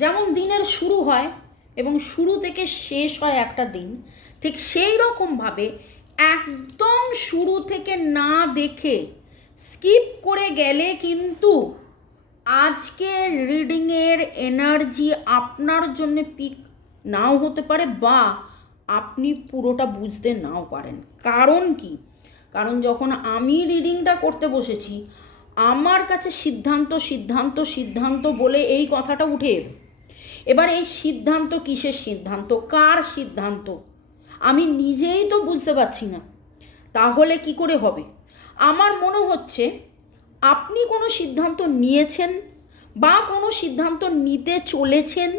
যেমন দিনের শুরু হয় এবং শুরু থেকে শেষ হয় একটা দিন, ঠিক সেই রকমভাবে একদম শুরু থেকে না দেখে স্কিপ করে গেলে কিন্তু আজকের রিডিংয়ের এনার্জি আপনার জন্য পিক নাও হতে পারে বা আপনি পুরোটা বুঝতে নাও পারেন। কারণ কি? কারণ যখন আমি রিডিংটা করতে বসেছি, আমার কাছে সিদ্ধান্ত সিদ্ধান্ত সিদ্ধান্ত বলে এই কথাটা উঠে এলো। এবার এই সিদ্ধান্ত কিসের সিদ্ধান্ত? কার সিদ্ধান্ত? আমি নিজেই তো বুঝতে পারছি না। তাহলে কি করে হবে? আমার মনে হচ্ছে আপনি কোনো সিদ্ধান্ত নিয়েছেন বা কোনো সিদ্ধান্ত নিতে চলেছেন,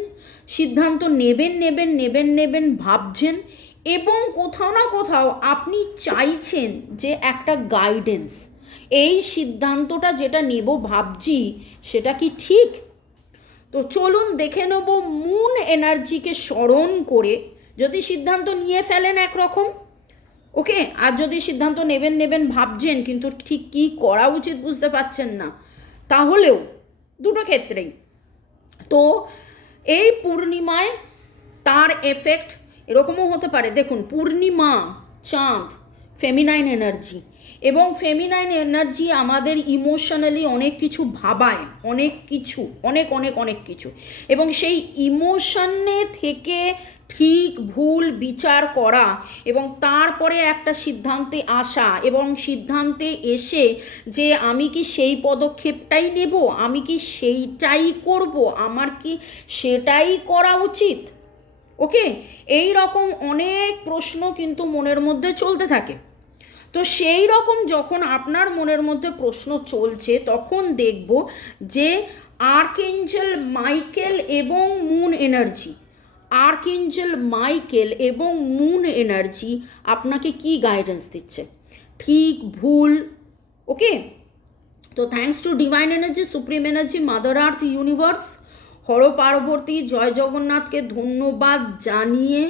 সিদ্ধান্ত নেবেন নেবেন নেবেন নেবেন, ভাবছেন এবং কোথাও না কোথাও আপনি চাইছেন যে একটা গাইডেন্স এই সিদ্ধান্তটা যেটা নেব ভাবছি, সেটা কি ঠিক? তো চলুন দেখে নেব মুন এনার্জিকে স্মরণ করে। যদি সিদ্ধান্ত নিয়ে ফেলেন একরকম। ওকে, আর যদি সিদ্ধান্ত নেবেন নেবেন ভাবছেন, কিন্তু ঠিক কী করা উচিত বুঝতে পারছেন না, তাহলেও দুটো ক্ষেত্রেই। তো এই পূর্ণিমায় তার এফেক্ট এরকমও হতে পারে। দেখুন, পূর্ণিমা, চাঁদ ফেমিনাইন এনার্জি এবং ফেমিনাইন এনার্জি আমাদের ইমোশনালি অনেক কিছু ভাবায়, অনেক কিছু, অনেক অনেক অনেক কিছু। এবং সেই ইমোশনে থেকে ঠিক ভুল বিচার করা এবং তারপরে একটা সিদ্ধান্তে আসা এবং সিদ্ধান্তে এসে যে আমি কি সেই পদক্ষেপটাই নেব, আমি কি সেইটাই করব, আমার কি সেটাই করা উচিত? ওকে এই রকম অনেক প্রশ্ন কিন্তু মনের মধ্যে চলতে থাকে। তো সেই রকম যখন আপনার মনের মধ্যে প্রশ্ন চলছে, তখন দেখব যে আর্কেঞ্জেল মাইকেল এবং মুন এনার্জি আর্কেঞ্জেল মাইকেল এবং মুন এনার্জি আপনাকে কি গাইডেন্স দিচ্ছে? ঠিক, ভুল ওকে তো thanks to divine energy supreme energy mother earth universe Har Parvati জয় জগন্নাথকে ধন্যবাদ জানিয়ে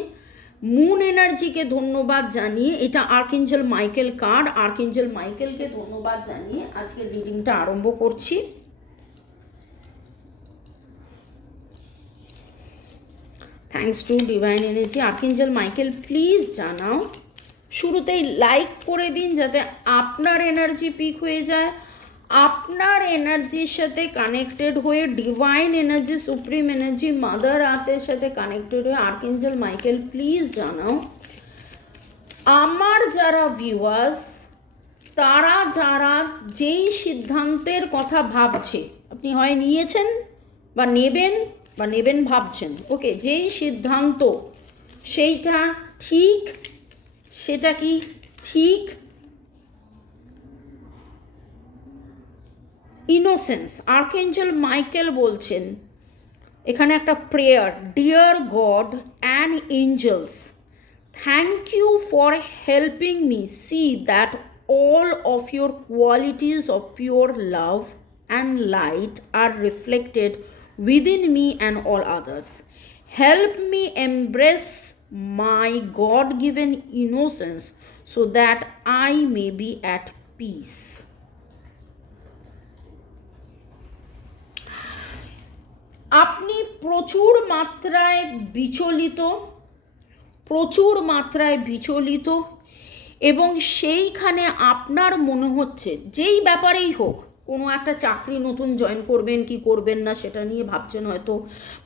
মুন এনার্জিকে ধন্যবাদ জানিয়ে এটা আর্কিঞ্জেল মাইকেল কার্ড আর্কিঞ্জেল মাইকেলকে ধন্যবাদ জানিয়ে আজকে রিডিংটা আরম্ভ করছি। Thanks to divine energy archangel Michael please জানাও। শুরুতেই লাইক করে দিন যাতে আপনার এনার্জি পিক হয়ে যায়। আপনার এনার্জির সাথে কানেক্টেড হয়ে divine energy supreme energy mother আর্থের সাথে কানেক্টেড হয়ে আর্কেঞ্জেল মাইকেল প্লিজ জানাও। আমার যারা ভিউয়ার্স তারা যারা যেই সিদ্ধান্তের কথা ভাবছে, আপনি হয় নিয়েছেন বা নেবেন বা নেবেন ভাবছেন ওকে যেই সিদ্ধান্ত, সেইটা ঠিক, সেটা কি ঠিক? ইনোসেন্স আর্কেঞ্জেল মাইকেল বলছেন এখানে একটা prayer dear God and angels thank you for helping me see that all of your qualities of pure love and light are reflected within me and all others. Help me embrace my God given innocence so that I may be at peace. আপনি প্রচুর মাত্রায় বিচলিত, প্রচুর মাত্রায় বিচলিত এবং সেইখানে আপনার মনে হচ্ছে যেই ব্যাপারেই হোক কোনো একটা চাকরি নতুন জয়েন করবেন কি করবেন না সেটা নিয়ে ভাবছেন হয়তো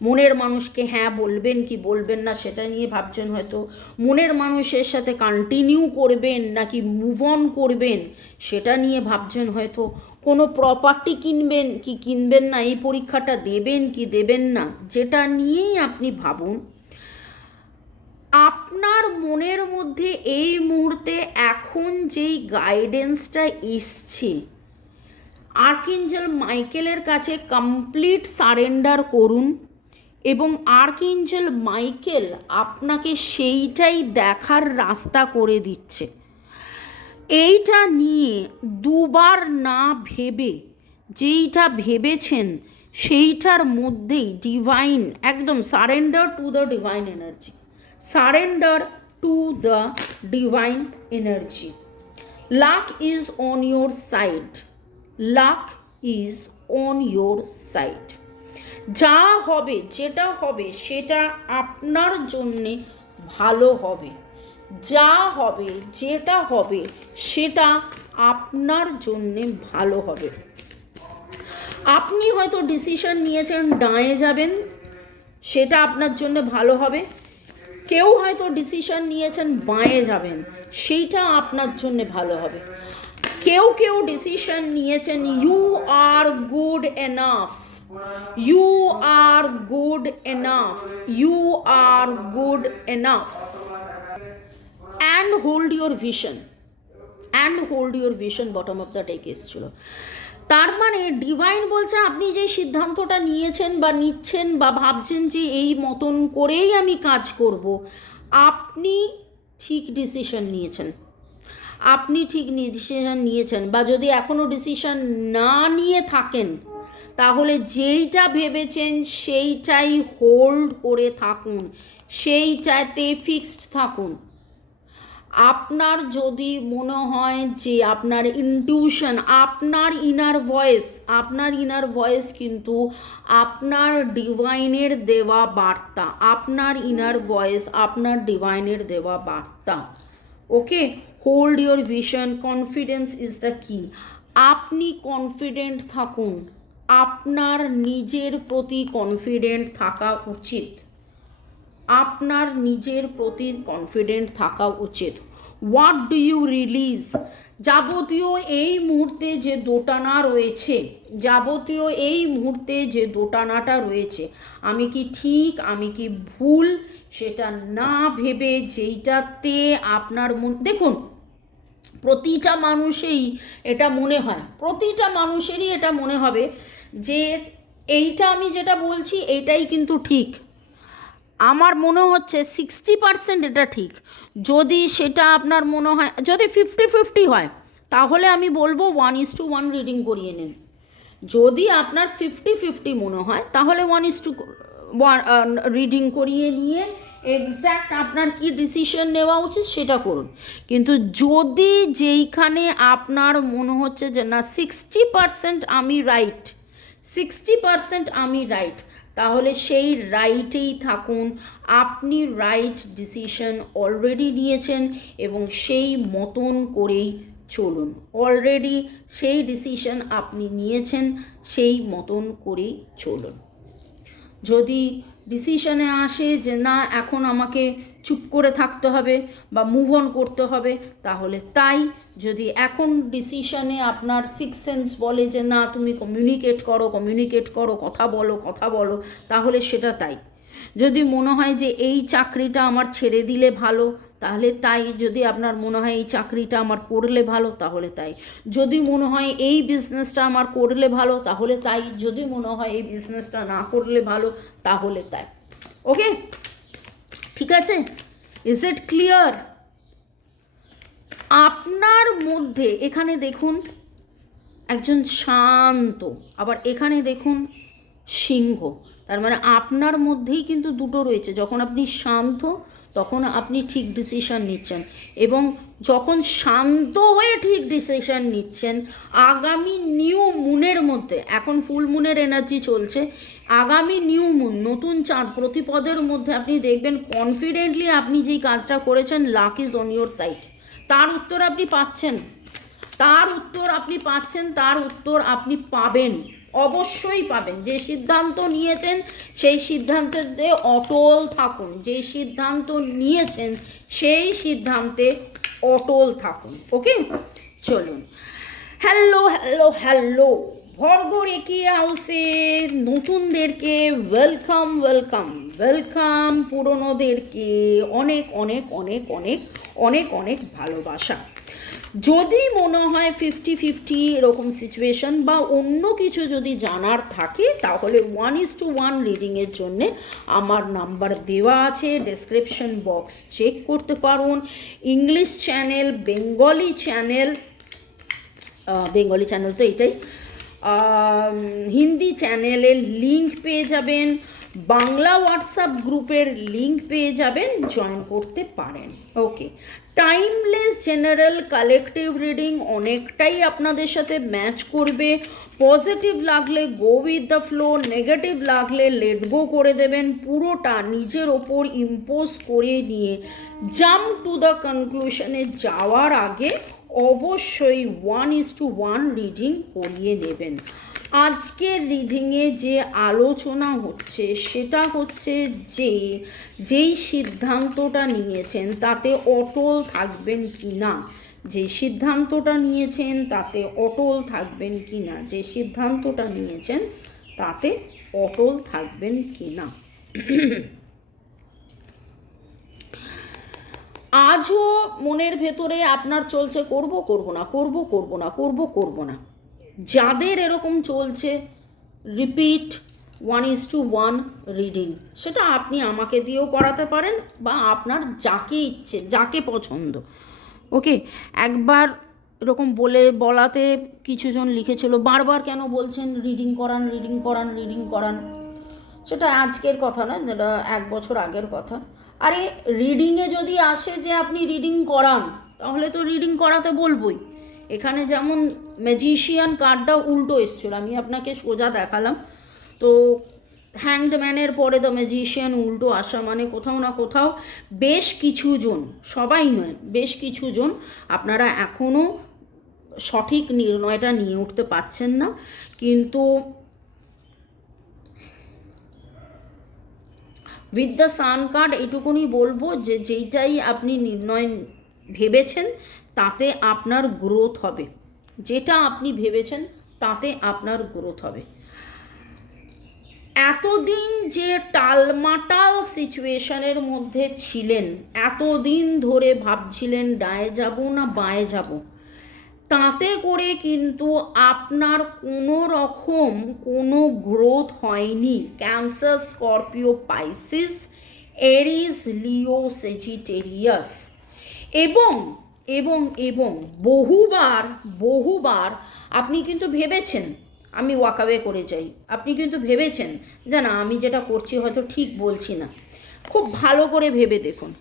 মনের মানুষকে হ্যাঁ বলবেন কি বলবেন না সেটা নিয়ে ভাবছেন হয়তো মনের মানুষের সাথে কন্টিনিউ করবেন নাকি মুভ অন করবেন সেটা নিয়ে ভাবছেন হয়তো কোনো প্রপার্টি কিনবেন কি কিনবেন না, এই পরীক্ষাটা দেবেন কি দেবেন না যেটা নিয়েই আপনি ভাবুন। আপনার মনের মধ্যে এই মুহূর্তে এখন যেই গাইডেন্সটা এসছে আর্কিঞ্জেল মাইকেলের কাছে কমপ্লিট সারেন্ডার করুন এবং আর্কিঞ্জেল মাইকেল আপনাকে সেইটাই দেখার রাস্তা করে দিচ্ছে। এইটা নিয়ে দুবার না ভেবে, যেইটা ভেবেছেন সেইটার মধ্যেই ডিভাইন একদম surrender to the divine energy surrender to the divine energy luck is on your side luck is on your side যা হবে, যেটা হবে, সেটা আপনার জন্যে ভালো হবে। যা হবে, যেটা হবে, সেটা আপনার জন্যে ভালো হবে। আপনি হয়তো ডিসিশন নিয়েছেন ডাঁয়ে যাবেন, সেটা আপনার জন্য ভালো হবে। কেউ হয়তো ডিসিশন নিয়েছেন, বাঁয়ে যাবেন, সেইটা আপনার জন্য ভালো হবে। কেউ কেউ ডিসিশন নিয়েছেন you are good enough you are good enough you are good enough and hold your vision and hold your vision bottom of the deck এসেছিল। তার মানে ডিভাইন বলছে, আপনি যে সিদ্ধান্তটা নিয়েছেন বা নিচ্ছেন বা ভাবছেন যে এই মতন করেই আমি কাজ করব, আপনি ঠিক ডিসিশন নিয়েছেন। আপনি ঠিক ডিসিশন নিয়েছেন বা যদি এখনও ডিসিশন না নিয়ে থাকেন, তাহলে যেইটা ভেবেছেন সেইটাই হোল্ড করে থাকুন। সেইটাতে ফিক্সড থাকুন। আপনার যদি মনে হয় যে আপনার ইনটিউশন আপনার ইনার ভয়েস আপনার ইনার ভয়েস কিন্তু আপনার ডিভাইনের দেওয়া বার্তা, আপনার ইনার ভয়েস আপনার ডিভাইনের দেওয়া বার্তা okay hold your vision confidence is the key আপনি কনফিডেন্ট থাকুন। আপনার নিজের প্রতি কনফিডেন্ট থাকা উচিত। আপনার নিজের প্রতি কনফিডেন্ট থাকা উচিত। হোয়াট ডু ইউ রিলিজ যাবতীয় এই মুহূর্তে যে দোটানা রয়েছে, যাবতীয় এই মুহূর্তে যে দোটানাটা রয়েছে, আমি কি ঠিক, আমি কি ভুল, সেটা না ভেবে যেইটাতে আপনার মন দেখুন প্রতিটা মানুষেই এটা মনে হয়। প্রতিটা মানুষেরই এটা মনে হবে যে এইটা আমি যেটা বলছি, এইটাই কিন্তু ঠিক। আমার মনে হচ্ছে সিক্সটি পার্সেন্ট এটা ঠিক। যদি সেটা আপনার মনে হয়, যদি ফিফটি ফিফটি হয়, তাহলে আমি বলব one is to one reading করিয়ে নিন। যদি আপনার ফিফটি ফিফটি মনে হয়, তাহলে ওয়ান ইস টু রিডিং করিয়ে নিয়ে এক্স্যাক্ট আপনার কি ডিসিশন নেওয়া উচিত সেটা করুন। কিন্তু যদি যেইখানে আপনার মনে হচ্ছে যে না সিক্সটি পার্সেন্ট আমি রাইট সিক্সটি পার্সেন্ট আমি রাইট তাহলে সেই রাইটেই থাকুন। আপনি রাইট ডিসিশন অলরেডি নিয়েছেন এবং সেই মতন করেই চলুন। অলরেডি সেই ডিসিশন আপনি নিয়েছেন, সেই মতন করেই চলুন। যদি ডিসিশনে আসে যে না, এখন আমাকে চুপ করে থাকতে হবে বা মুভ অন করতে হবে, তাহলে তাই যদি এখন ডিসিশনে আপনার সিক্স সেন্স বলে যে না, তুমি কমিউনিকেট করো কমিউনিকেট করো, কথা বলো কথা বলো, তাহলে সেটা তাই। যদি মনে হয় যে এই চাকরিটা আমার ছেড়ে দিলে ভালো তাহলে তাই যদি আপনার মনে হয় এই চাকরিটা আমার করলে ভালো, তাহলে তাই। যদি মনে হয় এই বিজনেসটা আমার করলে ভালো, তাহলে তাই। যদি মনে হয় এই বিজনেসটা না করলে ভালো, তাহলে তাই। ওকে ঠিক আছে? ইজ ইট ক্লিয়ার আপনার মধ্যে, এখানে দেখুন, একজন শান্ত, আবার এখানে দেখুন, সিংহ। তার মানে আপনার মধ্যেই কিন্তু দুটো রয়েছে। যখন আপনি শান্ত তখন আপনি ঠিক ডিসিশন নিচ্ছেন এবং যখন শান্ত হয়ে ঠিক ডিসিশন নিচ্ছেন, আগামী নিউ মুনের মধ্যে, এখন ফুল মুনের এনার্জি চলছে, আগামী নিউ মুন নতুন চাঁদ প্রতিপদের মধ্যে আপনি দেখবেন কনফিডেন্টলি আপনি যেই কাজটা করেছেন luck is on your side তার উত্তর আপনি পাচ্ছেন। তার উত্তর আপনি পাচ্ছেন, তার উত্তর আপনি পাবেন। অবশ্যই পাবেন। যে সিদ্ধান্ত নিয়েছেন, সেই সিদ্ধান্তে অটল থাকুন। যে সিদ্ধান্ত নিয়েছেন, সেই সিদ্ধান্তে অটল থাকুন। ওকে? চলুন। Hello hello hello. Bharg reiki হাউসে নতুনদেরকে ওয়েলকাম ওয়েলকাম ওয়েলকাম পুরনোদেরকে অনেক অনেক অনেক অনেক অনেক অনেক ভালোবাসা। যদি মনে হয় ফিফটি ফিফটি এরকম সিচুয়েশন বা অন্য কিছু যদি জানার থাকে, তাহলে ওয়ান ইজ টু ওয়ান রিডিংয়ের জন্যে আমার নাম্বার দেওয়া আছে। ডেসক্রিপশন বক্স চেক করতে পারুন। English channel Bengali channel Bengali channel তো এটাই। হিন্দি চ্যানেলের লিংক পেয়ে যাবেন। বাংলা হোয়াটসঅ্যাপ গ্রুপের লিঙ্ক পেয়ে যাবেন জয়েন করতে পারেন। Okay timeless general collective reading অনেকটাই আপনাদের সাথে ম্যাচ করবে। পজিটিভ লাগলে go with the flow negative লাগলে লেট গো করে দেবেন। পুরোটা নিজের ওপর ইম্পোজ করে নিয়ে জাম্প টু দ্য কনক্লুশনে যাওয়ার আগে অবশ্যই one is to one reading করিয়ে নেবেন। আজকের রিডিংয়ে যে আলোচনা হচ্ছে, সেটা হচ্ছে যে, যেই সিদ্ধান্তটা নিয়েছেন, তাতে অটল থাকবেন কি না যে সিদ্ধান্তটা নিয়েছেন, তাতে অটল থাকবেন কি না যে সিদ্ধান্তটা নিয়েছেন, তাতে অটল থাকবেন কি না আজও মনের ভেতরে আপনার চলছে করব করব না, করব করব না, করব করব না। যাদের এরকম চলছে repeat one is to one reading সেটা আপনি আমাকে দিয়েও করাতে পারেন বা আপনার যাকে ইচ্ছে, যাকে পছন্দ। ওকে? একবার এরকম বলে বলাতে কিছুজন লিখেছিল, বারবার কেন বলছেন রিডিং করান রিডিং করান রিডিং করান? সেটা আজকের কথা না, যেটা এক বছর আগের কথা। আরে রিডিংয়ে যদি আসে যে আপনি রিডিং করান, তাহলে তো রিডিং করাতে বলবই। এখানে যেমন ম্যাজিশিয়ান কার্ডটা উল্টো এসছিল, আমি আপনাকে সোজা দেখালাম। তো হ্যাংড ম্যানের পরে দ্য ম্যাজিশিয়ান উল্টো আসা মানে কোথাও না কোথাও বেশ কিছু জন সবাই নয়, বেশ কিছু জন আপনারা এখনও সঠিক নির্ণয়টা নিয়ে উঠতে পারছেন না। কিন্তু উইথ দ্য সান কার্ড এটুকুনি বলব যে যেইটাই আপনি নির্ণয় ভেবেছেন, তাতে আপনার গ্রোথ হবে। যেটা আপনি ভেবেছেন, তাতে আপনার গ্রোথ হবে। এতদিন যে টালমাটাল সিচুয়েশনের মধ্যে ছিলেন, এতদিন ধরে ভাবছিলেন ডায়ে যাব না, বায়ে যাব? তাতে করে কিন্তু আপনার কোনো রকম কোনো গ্রোথ হয়নি। Cancer Scorpio Pisces Aries Leo Sagittarius এবং এবং এবং বহুবার বহুবার আপনি কিন্তু ভেবেছেন, আমি ওয়াকাওয়ে করে যাই। আপনি কিন্তু ভেবেছেন যে না, আমি যেটা করছি হয়তো ঠিক বলছি না। খুব ভালো করে ভেবে দেখুন।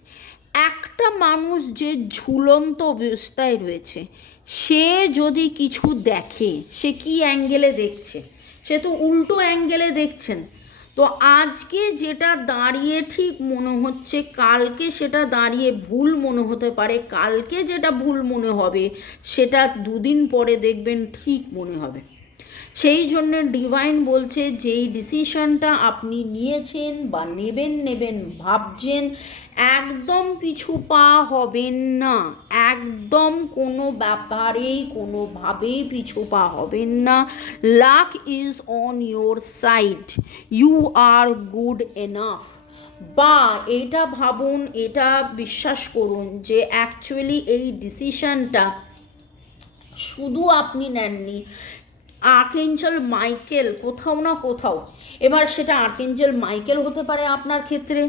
একটা মানুষ যে ঝুলন্ত অবস্থায় রয়েছে, সে যদি কিছু দেখে, সে কি অ্যাঙ্গেলে দেখছে? সে তো উল্টো অ্যাঙ্গেলে দেখছেন। তো আজকে যেটা দাঁড়িয়ে ঠিক মনে হচ্ছে, কালকে সেটা দাঁড়িয়ে ভুল মনে হতে পারে, কালকে যেটা ভুল মনে হবে, সেটা দুদিন পরে দেখবেন ঠিক মনে হবে। সেই জন্য ডিভাইন বলছে যেই ডিসিশনটা আপনি নিয়েছেন বা নেবেন নেবেন ভাবছেন, একদম পিছু পা হবেন না। একদম কোনো ব্যাপারেই কোনোভাবেই পিছু পা হবেন না। Luck is on your side you are good enough বা এটা ভাবুন, এটা বিশ্বাস করুন যে অ্যাকচুয়ালি এই ডিসিশনটা শুধু আপনি নেননি। আর্কেঞ্জেল মাইকেল, কোথাও না কোথাও। এবার সেটা আর্কেঞ্জেল মাইকেল হতে পারে আপনার ক্ষেত্রে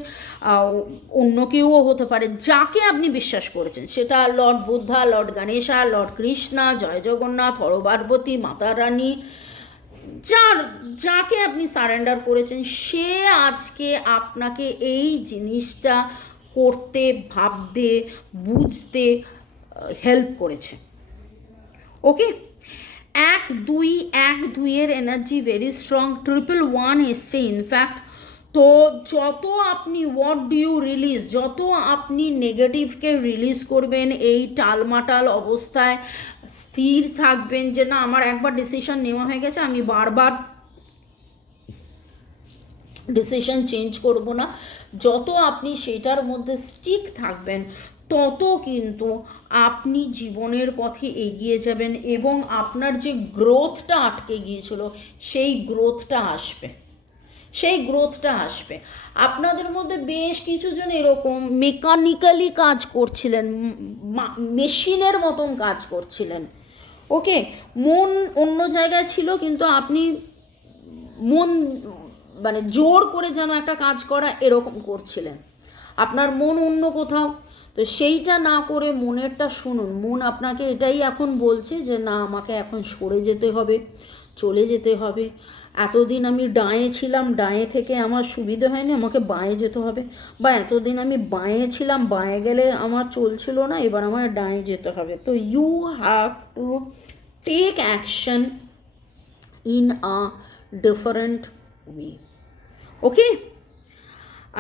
অন্য কেউও হতে পারে, যাকে আপনি বিশ্বাস করেছেন। সেটা lord Buddha, lord Ganesha, lord Krishna, জয় জগন্নাথ, হরপার্বতী, মাতা রানী, যার, যাকে আপনি সারেন্ডার করেছেন, সে আজকে আপনাকে এই জিনিসটা করতে, ভাবতে, বুঝতে হেল্প করেছে। ওকে? এক দুই এক দুইয়ের energy very strong triple one এসছে ইনফ্যাক্ট তো যত আপনি হোয়াট ডু ইউ রিলিজ যত আপনি নেগেটিভকে রিলিজ করবেন, এই টালমাটাল অবস্থায় স্থির থাকবেন যে না, আমার একবার ডিসিশন নেওয়া হয়ে গেছে, আমি বারবার ডিসিশন চেঞ্জ করব না। যত আপনি সেটার মধ্যে স্টিক থাকবেন তত কিন্তু আপনি জীবনের পথে এগিয়ে যাবেন এবং আপনার যে গ্রোথটা আটকে গিয়েছিল, সেই গ্রোথটা আসবে। সেই গ্রোথটা আসবে। আপনাদের মধ্যে বেশ কিছুজন এরকম মেকানিক্যালি কাজ করছিলেন মেশিনের মতন কাজ করছিলেন। ওকে? মন অন্য জায়গায় ছিল, কিন্তু আপনি মন মানে জোর করে যেন একটা কাজ করা এরকম করছিলেন। আপনার মন অন্য কোথাও তো সেইটা না করে মনেরটা শুনুন। মন আপনাকে এটাই এখন বলছে যে, না, আমাকে এখন সরে যেতে হবে, চলে যেতে হবে। এতদিন আমি ডাঁয়ে ছিলাম, ডায়ে থেকে আমার সুবিধে হয়নি, আমাকে বাঁয়ে যেতে হবে। বা এতদিন আমি বাঁয়ে ছিলাম, বাঁয়ে গেলে আমার চলছিল না, এবার আমার ডাঁয়ে যেতে হবে। তো you have to take action in a different way okay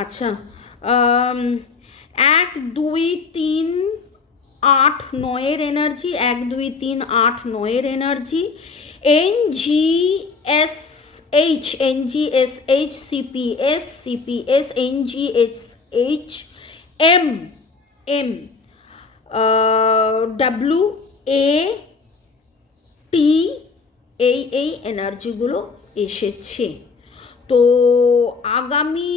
আচ্ছা এক, দুই, তিন, আট, নয়ের এনার্জি এক, দুই, তিন, আট, নয়ের energy N G S H N G S H CPS CPS N G S H M M W A T এই এই এনার্জিগুলো এসেছে। তো আগামী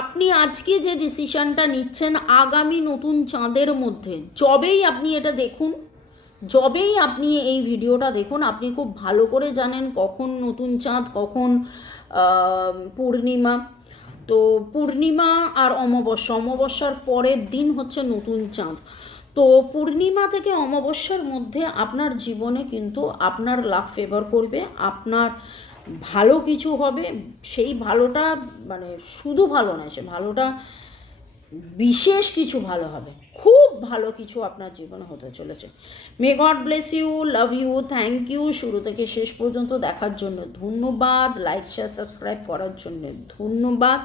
আপনি আজকে যে ডিসিশনটা নিচ্ছেন আগামী নতুন চাঁদের মধ্যে, যবেই আপনি এটা দেখুন, যবেই আপনি এই ভিডিওটা দেখুন, আপনি খুব ভালো করে জানেন কখন নতুন চাঁদ, কখন পূর্ণিমা। তো পূর্ণিমা আর অমাবস্যা, অমাবস্যার পরের দিন হচ্ছে নতুন চাঁদ। তো পূর্ণিমা থেকে অমাবস্যার মধ্যে আপনার জীবনে কিন্তু আপনার লাভ ফেভার করবে, আপনার ভালো কিছু হবে, সেই ভালোটা মানে শুধু ভালো নয়, সে ভালোটা বিশেষ কিছু ভালো হবে। খুব ভালো কিছু আপনার জীবনে হতে চলেছে। May God bless you love you thank you শুরু থেকে শেষ পর্যন্ত দেখার জন্য ধন্যবাদ। লাইক শেয়ার সাবস্ক্রাইব করার জন্য ধন্যবাদ।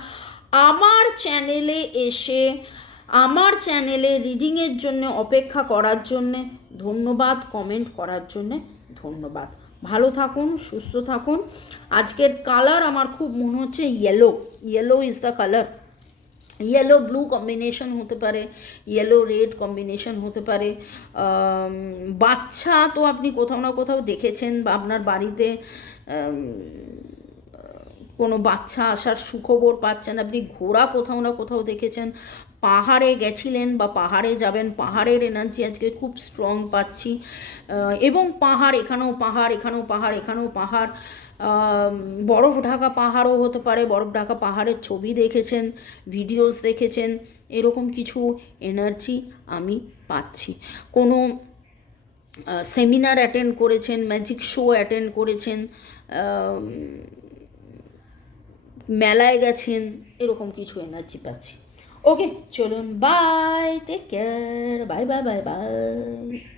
আমার চ্যানেলে এসে, আমার চ্যানেলে রিডিংয়ের জন্য অপেক্ষা করার জন্যে ধন্যবাদ কমেন্ট করার জন্যে ধন্যবাদ। ভালো থাকুন, সুস্থ থাকুন। আজকের কালার আমার খুব মনে হচ্ছে yellow yellow is the colour yellow blue combination হতে পারে ইয়েলো রেড কম্বিনেশন হতে পারে। বাচ্চা তো আপনি কোথাও না কোথাও দেখেছেন বা আপনার বাড়িতে কোনো বাচ্চা আসার সুখবর পাচ্ছেন, আপনি ঘোড়া কোথাও না কোথাও দেখেছেন। পাহাড়ে গেছিলেন বা পাহাড়ে যাবেন, পাহাড়ের এনার্জি আজকে খুব স্ট্রং পাচ্ছি। এবং পাহাড়, এখানেও পাহাড় এখানেও পাহাড় এখানেও পাহাড়। বরফ ঢাকা পাহাড়ও হতে পারে, বরফ ঢাকা পাহাড়ের ছবি দেখেছেন ভিডিওস দেখেছেন, এরকম কিছু এনার্জি আমি পাচ্ছি। কোনো সেমিনার অ্যাটেন্ড করেছেন ম্যাজিক শো অ্যাটেন্ড করেছেন মেলায় গেছেন, এরকম কিছু এনার্জি পাচ্ছি। ওকে চলুন bye take care bye bye bye bye